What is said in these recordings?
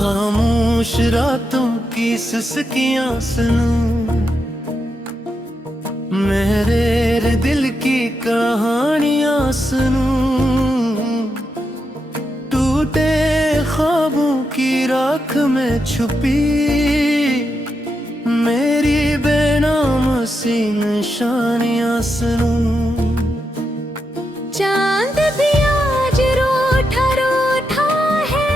खामोश रातों की सिसकियां सुनूं, मेरे दिल की कहानियां सुनूं, टूटे ख्वाबों की राख में छुपी मेरी बेनाम सी निशानियां सुनूं। चांद भी आज रूठा रूठा है,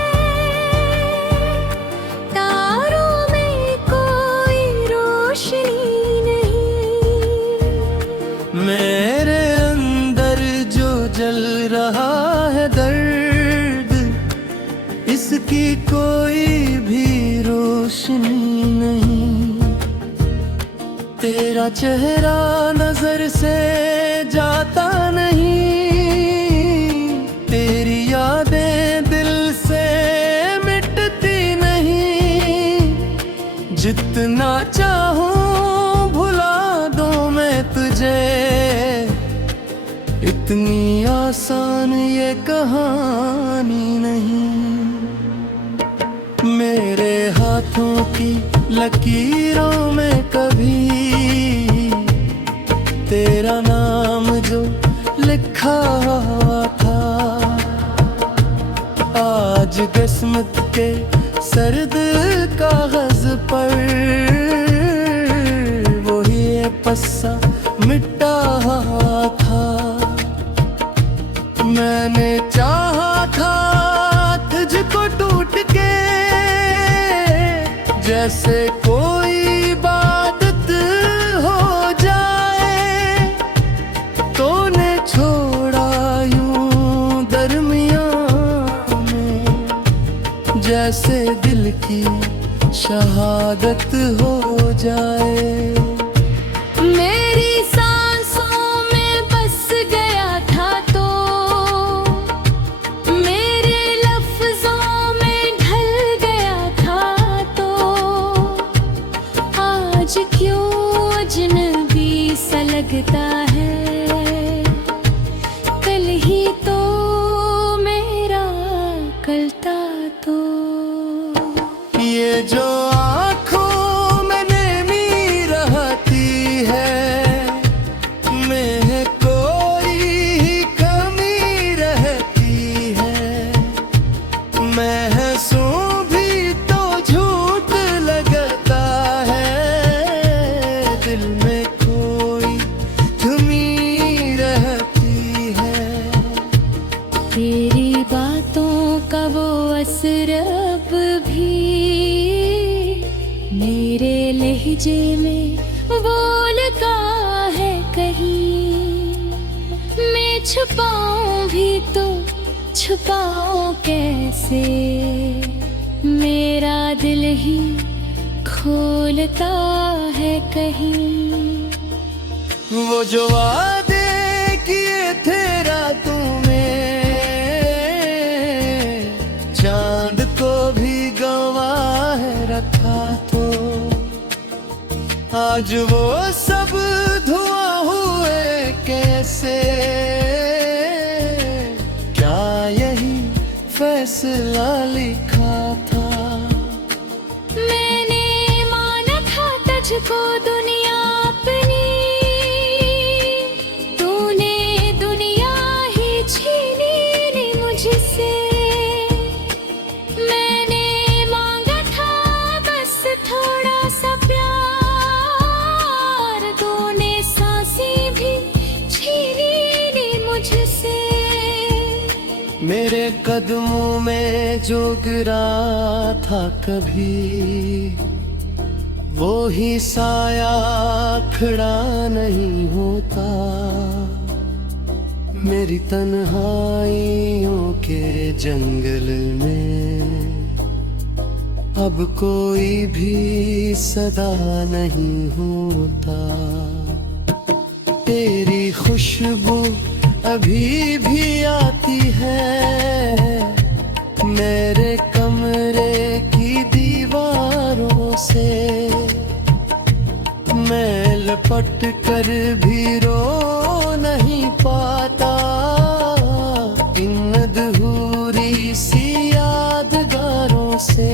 तारों में कोई रोशनी नहीं। मेरे अंदर जो जल रहा है दर्द, इसकी कोई भी रोशनी नहीं। तेरा चेहरा नजर से जाता नहीं, तेरी यादें दिल से मिटती नहीं। जितना चाहूं भुला दूं मैं तुझे, इतनी आसान ये कहानी नहीं। मेरे हाथों की लकीरों में कभी तेरा नाम जो लिखा हुआ था, आज किस्मत के सर्द कागज पर वही पस्सा मिटा हुआ था। मैंने चाहा था तुझको टूट के, जैसे कोई इबादत हो जाए, तूने छोड़ा यूं दरमियां में, जैसे दिल की शहादत हो जाए। मेरी सांसों में बस गया था तो, मेरे लफ्जों में ढल गया था तो, आज क्यों अजनबी सा लगता है। कल ही तो मेरा कल था तो। ये जो आँखों में नमी रहती है, में कोई ही कमी रहती है। मैं हंसूं भी तो झूठ लगता है, दिल में कोई कमी रहती है। तेरी बातों का वो असर अब भी मेरे लहजे में बोलता है कहीं। मैं छुपाऊं भी तो छुपाऊं कैसे, मेरा दिल ही खोलता है कहीं। वो जो वादे किए थे रातों में, चांद को भी गवाह रखा तो, आज वो सब धुआं हुए कैसे। क्या यही फैसला लिखा था। मैंने माना था तुझको दुनिया अपनी, तूने दुनिया ही छीनी ली मुझसे। मैंने मांगा था बस थोड़ा सा प्यार, तूने सांसें भी छीनी ली मुझसे। मेरे कदमों में जो गिरा था कभी, वो ही साया खड़ा नहीं होता। मेरी तन्हाइयों के जंगल में अब कोई भी सदा नहीं होता। तेरी खुशबू अभी भी आती है मेरे कमरे की दीवारों से। मैं लपट कर भी रो नहीं पाता इन अधूरी सी यादगारों से।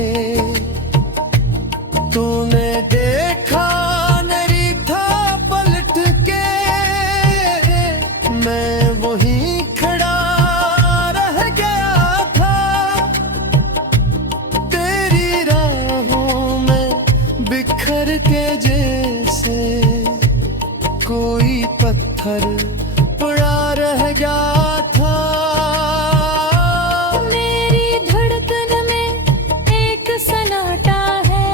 गया था। मेरी धड़कन में एक सन्नाटा है,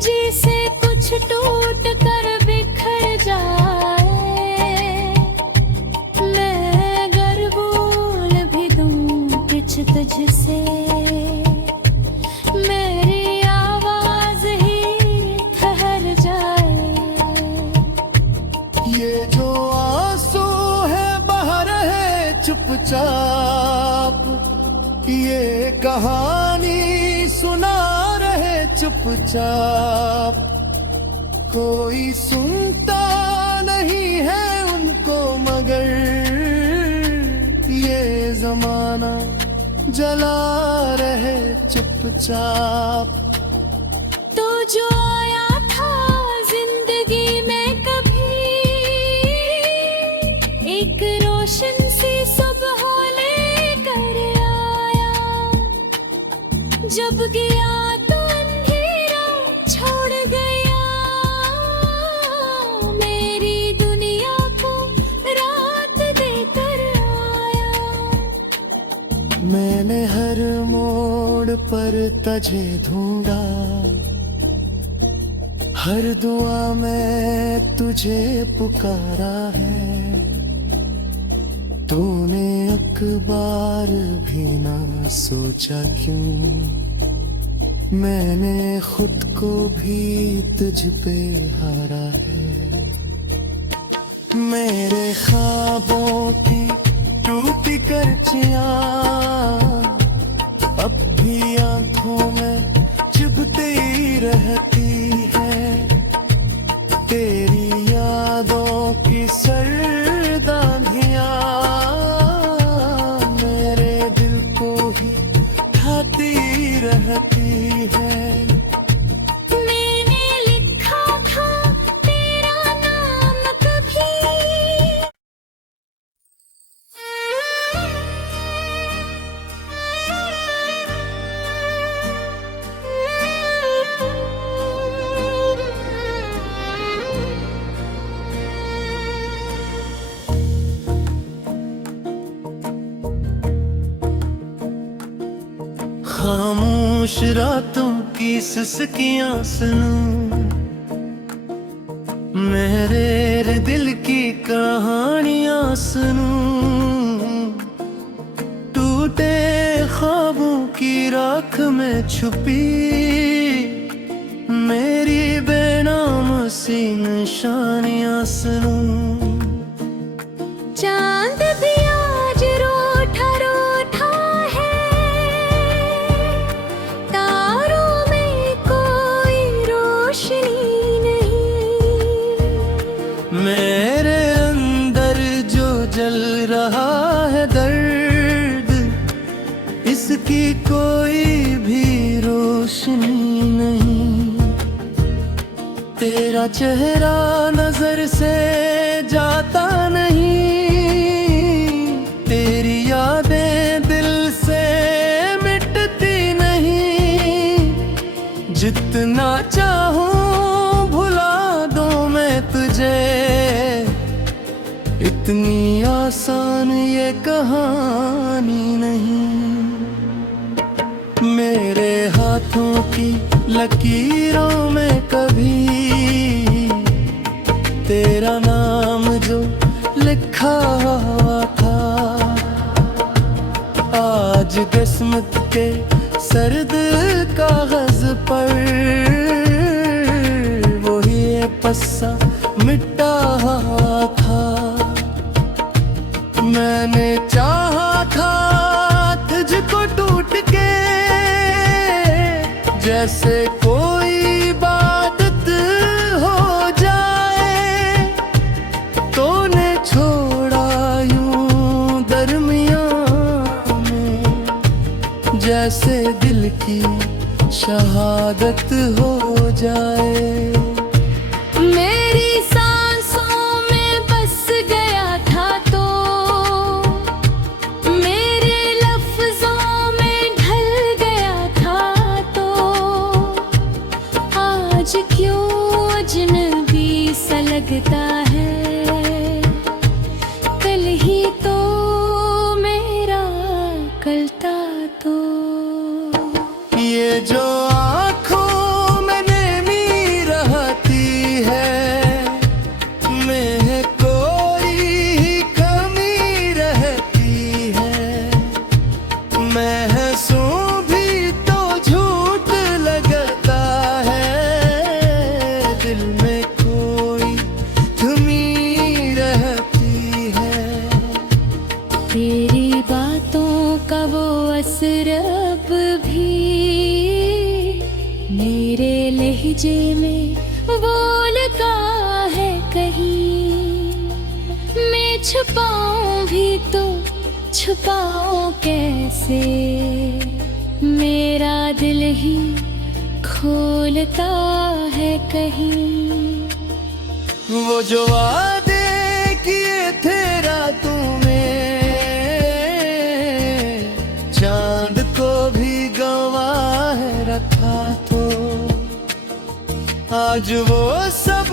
जिसे कुछ टूट कर बिखर जाए। मैं अगर बोल भी दूं कुछ तुझसे, मेरी आवाज ही ठहर जाए। ये जो आंसू है बह रहे चुपचाप, ये कहानी सुना रहे चुपचाप। कोई सुनता नहीं है उनको, मगर ये जमाना जला रहे चुपचाप। तो जो आया था जिंदगी में कभी, एक रोशन सी सुबह लेकर आया। जब गया तो अंधेरा छोड़ गया, मेरी दुनिया को रात देकर आया। मैंने हर मोड़ पर तुझे ढूंढा, हर दुआ में तुझे पुकारा है। तूने अखबार भी ना सोचा क्यों, मैंने खुद को भी तुझ पे हारा है। मेरे ख्वाबों की टूटी करचियां अब भी आंखों में चुभती रहती है। तेरी यादों की सरदांधियां मेरे दिल को ही खाती रहती है। मैंने लिखा था तेरा नाम कभी, खामोश रातों की सिसकियां सुनूं, मेरे दिल की कहानियां सुनूं। टूटे ख्वाबों की राख में छुपी मेरी बेनाम सी निशानियां सुनूं। चांद भी आज रूठा रूठा है, तारों में कोई रोशनी नहीं। मेरे अंदर जो जल रहा है दर्द, इसकी कोई भी रोशनी नहीं। तेरा चेहरा नजर से जाता नहीं, तेरी यादें दिल से मिटती नहीं। जितना चाहूं भुला दूं मैं तुझे, इतनी आसान ये कहानी नहीं। मेरे हाथों की लकीरों में कभी तेरा नाम जो लिखा हुआ था, आज किस्मत के सर्द कागज पर वही पस्सा मिटा हुआ था। मैंने चाहा था तुझको टूट के, जैसे कोई इबादत हो जाए। तूने छोड़ा यूं दरमियां में, जैसे दिल की शहादत हो जाए। मेरी सांसों में बस गया था तो, मेरे लफ्जों में ढल गया था तो। आज क्यों अजनबी सा लगता है, असरब भी मेरे लहजे में बोलता है कहीं। मैं छुपाऊं भी तो छुपाऊं कैसे, मेरा दिल ही खोलता है कहीं। वो जो वादे किए थे रातों में, चांद को भी गवाह रखा तो आज वो सब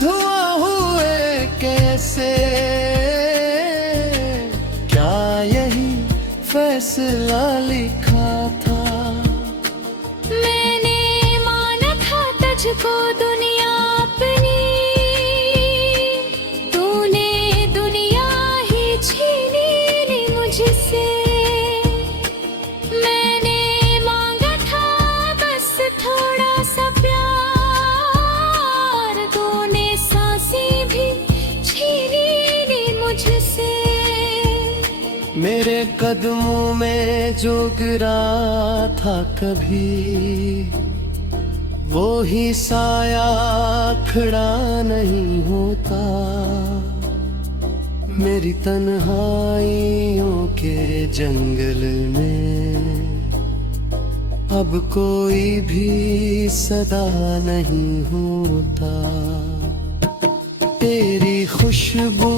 धुआं हुए कैसे। क्या यही फैसला लिखा था। मैंने माना था तुझको दुनिया अपनी, तूने दुनिया ही छीनी ली मुझसे। मैंने मांगा था बस थोड़ा सा प्यार, तूने सांसें भी छीनी ली मुझसे। मेरे कदमों में जो गिरा था कभी, वो ही साया खड़ा नहीं होता। मेरी तन्हाइयों के जंगल में अब कोई भी सदा नहीं होता। तेरी खुशबू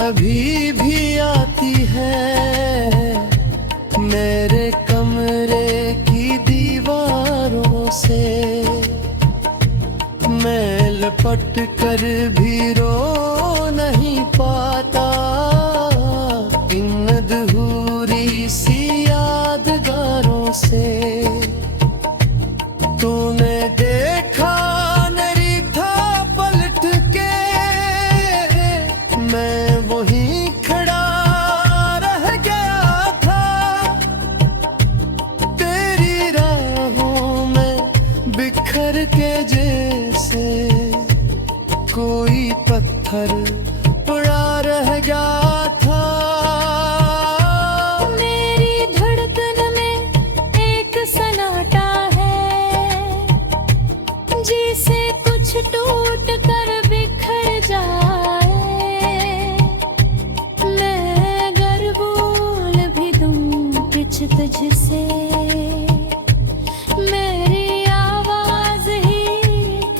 अभी भी आती है मेरे कमरे की दीवारों से। मैं लपट कर भी रो नहीं पाता इन अधूरी सी यादगारों से। तूने देखा नहीं था पलट के, मैं वहीं खड़ा रह गया था। तेरी राहों में बिखर के जैसे कोई पत्थर पड़ा रह गया था। मेरी धड़कन में एक सन्नाटा है, जिसे कुछ टूट कर बिखर जाए। मैं अगर बोल भी दूं कुछ तुझसे, मेरी आवाज ही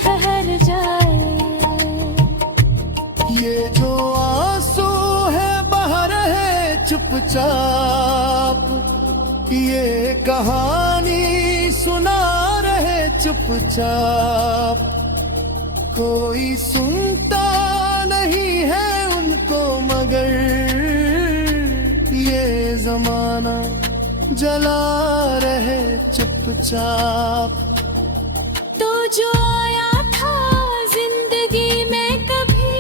ठहर जाए। ये जो आंसू है बह रहे चुपचाप, ये कहानी सुना रहे चुपचाप। कोई सुनता नहीं है उनको मगर ये जमाना जला रहे चुपचाप। तो जो आया था जिंदगी में कभी,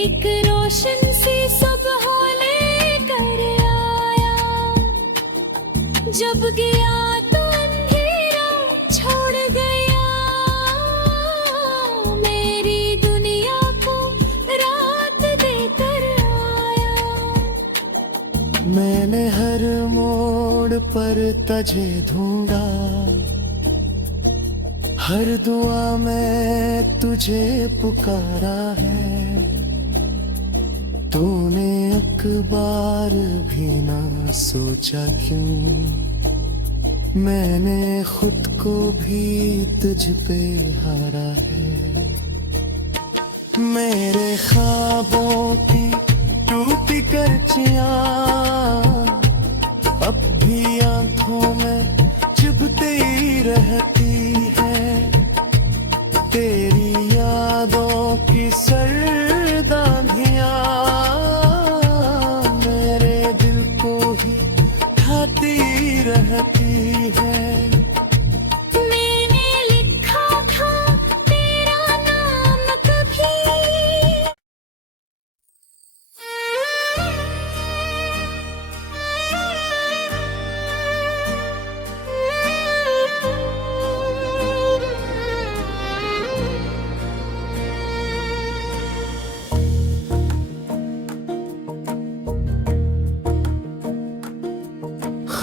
एक रोशन सी सुबह लेकर आया। जब गया तो अंधेरा छोड़ गया, मेरी दुनिया को रात देकर आया। मैंने हर मोड़ पर तुझे ढूंढा, हर दुआ में तुझे पुकारा है। तूने एक बार भी ना सोचा क्यों, मैंने खुद को भी तुझ पे हारा है। मेरे ख्वाबों की टूटी करचियां अब भी आंखों में चुभती रहती है। तेरी यादों की सर्दांधियां मेरे दिल को ही खाती रहती है।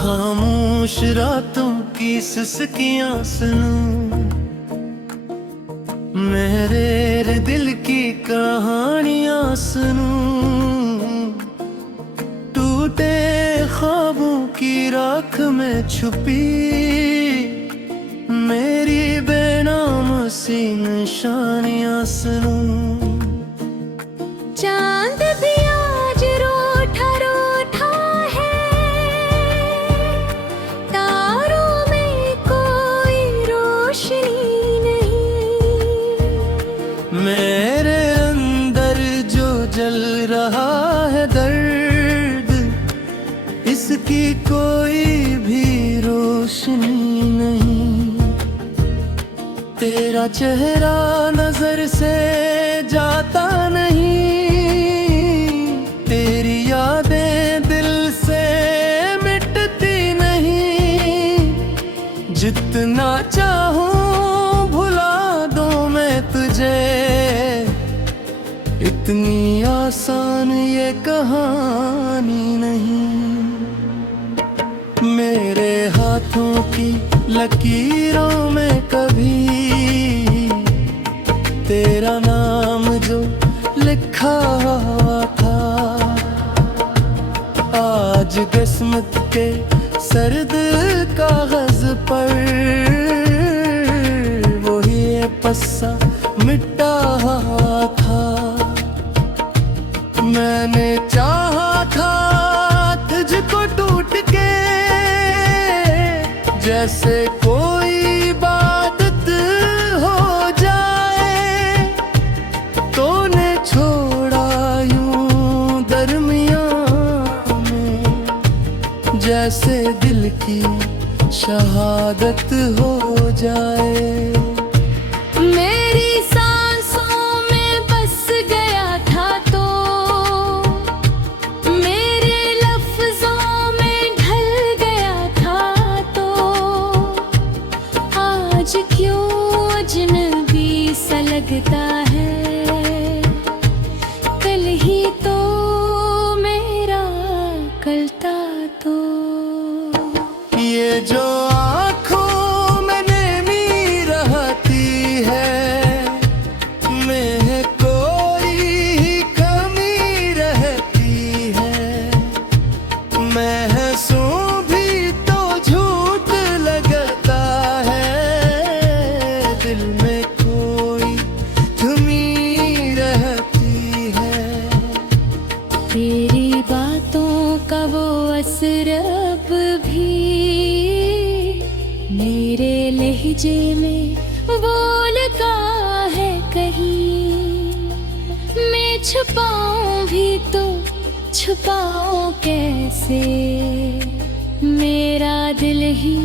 खामोश रातों की सिसकियां सुनूं, मेरे दिल की कहानियां सुनूं, टूटे ख्वाबों की राख में छुपी मेरी बेनाम सी निशानियां सुनूं। चांद भी आज रूठा रूठा है, तारों में कोई रोशनी नहीं। मेरे अंदर जो जल रहा है दर्द, इसकी कोई भी रोशनी नहीं। तेरा चेहरा नजर से जाता नहीं, तेरी यादें दिल से मिटती नहीं। जितना चाहूं भुला दूं मैं तुझे, इतनी आसान ये कहानी नहीं। मेरे हाथों की लकीरों में कभी तेरा नाम जो लिखा हुआ था, आज किस्मत के सर्द कागज पर वही पस्सा मिटा हुआ था। मैंने चाहा था तुझको टूट के, जैसे कोई इबादत हो जाए, तूने छोड़ा यूं दरमियां में, जैसे दिल की शहादत हो जाए। मेरी सांसों में बस गया था तो, मेरे लफ्जों में ढल गया था तो, आज क्यों अजनबी सा लगता है। कल ही तो मेरा कल था तो। ये जो आँखों में नेमी रहती है, में कोई कमी रहती है। महसूं भी तो झूठ लगता है, दिल में कोई कमी रहती है। तेरी बातों का वो असर अब भी मेरे लहजे में बोलता है कहीं। मैं छुपाऊं भी तो छुपाऊं कैसे, मेरा दिल ही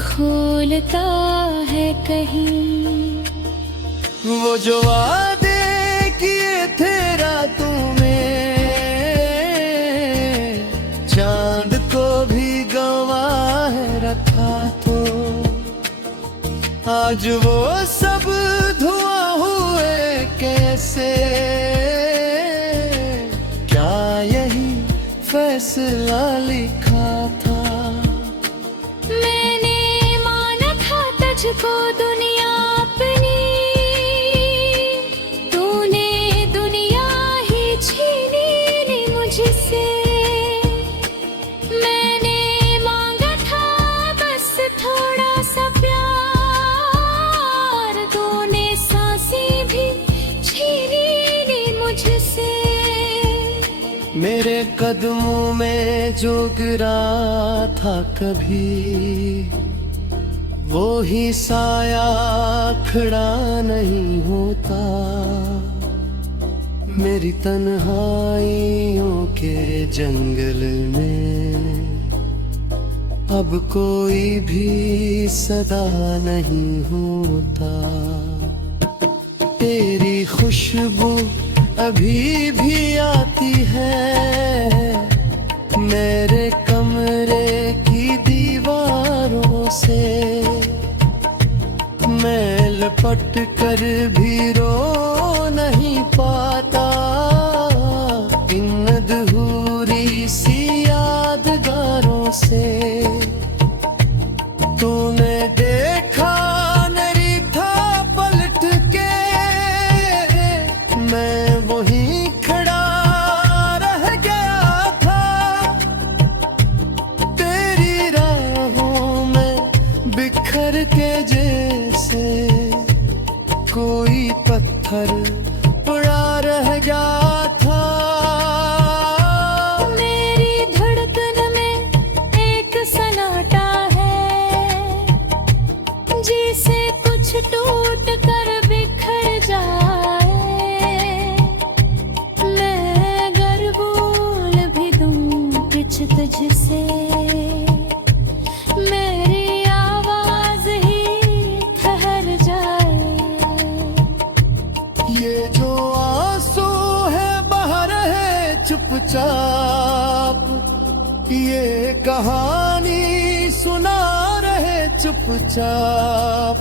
खोलता है कहीं। वो जो वादे किए थे रातों में, चांद को भी गवाह रखा तो, आज वो सब धुआं हुए कैसे। क्या यही फैसला लिखा था। मैंने माना था तुझको दुनिया अपनी, तूने दुनिया ही छीनी ली मुझसे। मैंने मांगा था बस थोड़ा सा प्यार, तूने सांसें भी छीनी ली मुझसे। मेरे कदमों में जो गिरा था कभी, वो ही साया खड़ा नहीं होता। मेरी तन्हाइयों के जंगल में अब कोई भी सदा नहीं होता। तेरी खुशबू अभी भी आती है मेरे कमरे की दीवारों से। मैं लपट कर भी रो नहीं पाता इन अधूरी सी यादगारों से। चुपचाप, ये कहानी सुना रहे चुपचाप।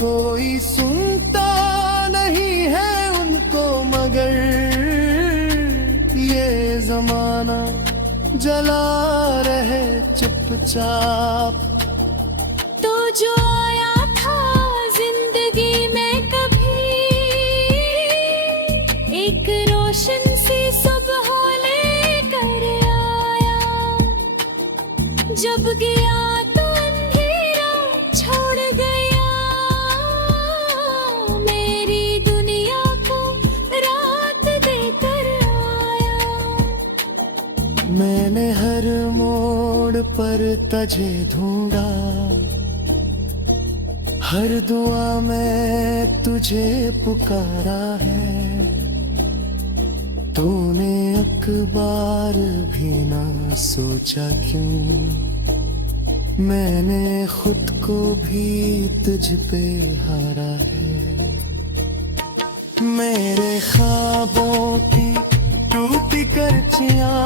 कोई सुनता नहीं है उनको मगर ये जमाना जला रहे चुपचाप। तो जो आया था जिंदगी में कभी, एक रोशन सी सुबह लेकर आया। जब गया तो अंधेरा छोड़ गया, मेरी दुनिया को रात देकर आया। मैंने हर मोड़ पर तुझे ढूंढा, हर दुआ में तुझे पुकारा है। तूने अखबार भी ना सोचा क्यों, मैंने खुद को भी तुझ पे हारा है। मेरे ख्वाबों की टूटी करचियां